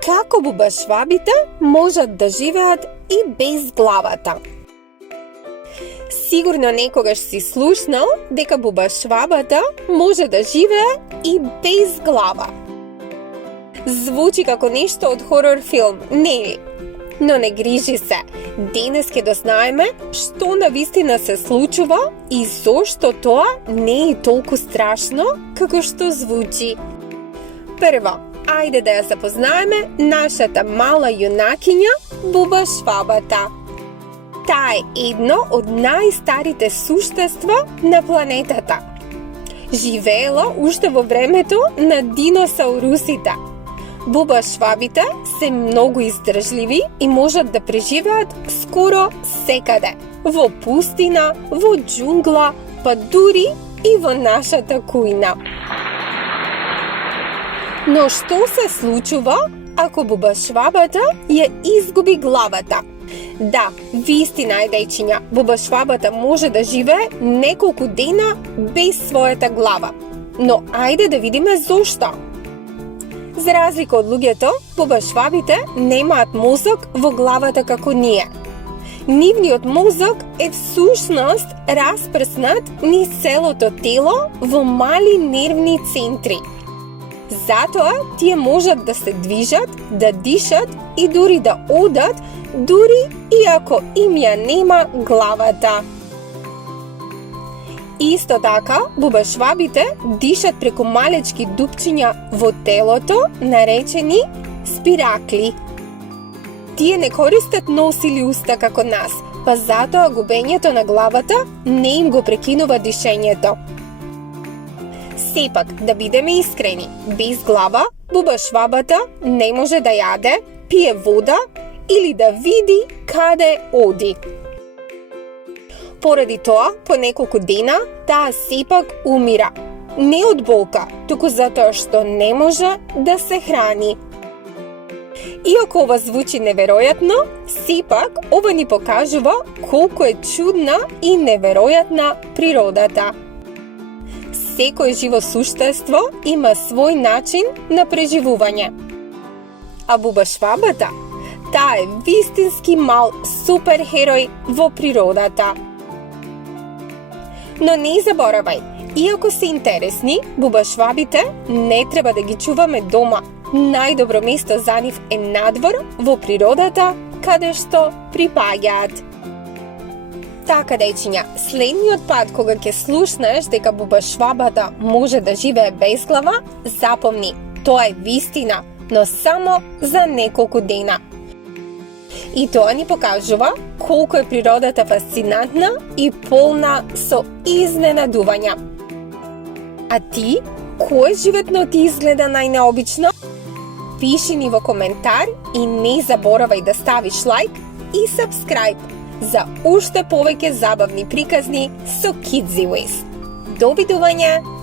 Како бубашвабите можат да живеат и без главата? Сигурно некогаш си слушнал дека бубашвабата може да живее и без глава. Звучи како нешто од хорор филм, нели? Но не грижи се, денес ќе дознаеме што навистина се случува и зошто тоа не е толку страшно како што звучи. Прво, ајде да ја запознаеме нашата мала јунакиња бубашвабата. Таа е едно од најстарите суштества на планетата. Живеела уште во времето на диносаурусите. Бубашвабите се многу издржливи и можат да преживеат скоро секаде, во пустина, во џунгла, па дури и во нашата кујна. Но што се случува ако бубашвабата ја изгуби главата? Да, вистина е, дејчиња, бубашвабата може да живее неколку дена без својата глава. Но ајде да видиме зошто. За разлика од луѓето, бубашвабите немаат мозок во главата како ние. Нивниот мозок е всушност распрснат низ целото тело во мали нервни центри. Затоа тие можат да се движат, да дишат и дури да одат, дури и ако им ја нема главата. Исто така, бубашвабите дишат преку малечки дупчиња во телото, наречени спиракли. Тие не користат нос или уста како нас, па затоа губењето на главата не им го прекинува дишењето. Сепак, да бидеме искрени, без глава, бубашвабата не може да јаде, пие вода или да види каде оди. Поради тоа, по неколку дена, таа сепак умира. Не од болка, туку затоа што не може да се храни. Иако ова звучи неверојатно, сепак ова ни покажува колку е чудна и неверојатна природата. Секој живо суштество има свој начин на преживување. А бубашвабата, таа е вистински мал суперхерој во природата. Но не заборавај, иако се интересни, бубашвабите не треба да ги чуваме дома. Најдобро место за нив е надвор во природата, каде што припаѓаат. Така, дејчиња, следниот пат кога ќе слушнеш дека бубашвабата може да живее без глава, запомни, тоа е вистина, но само за неколку дена. И тоа ни покажува колку е природата фасцинантна и полна со изненадувања. А ти, кој животно ти изгледа најнеобично? Пиши ни во коментар и не заборавај да ставиш лайк и сабскрајб за уште повеќе забавни приказни со Kidzy Ways. Довидување!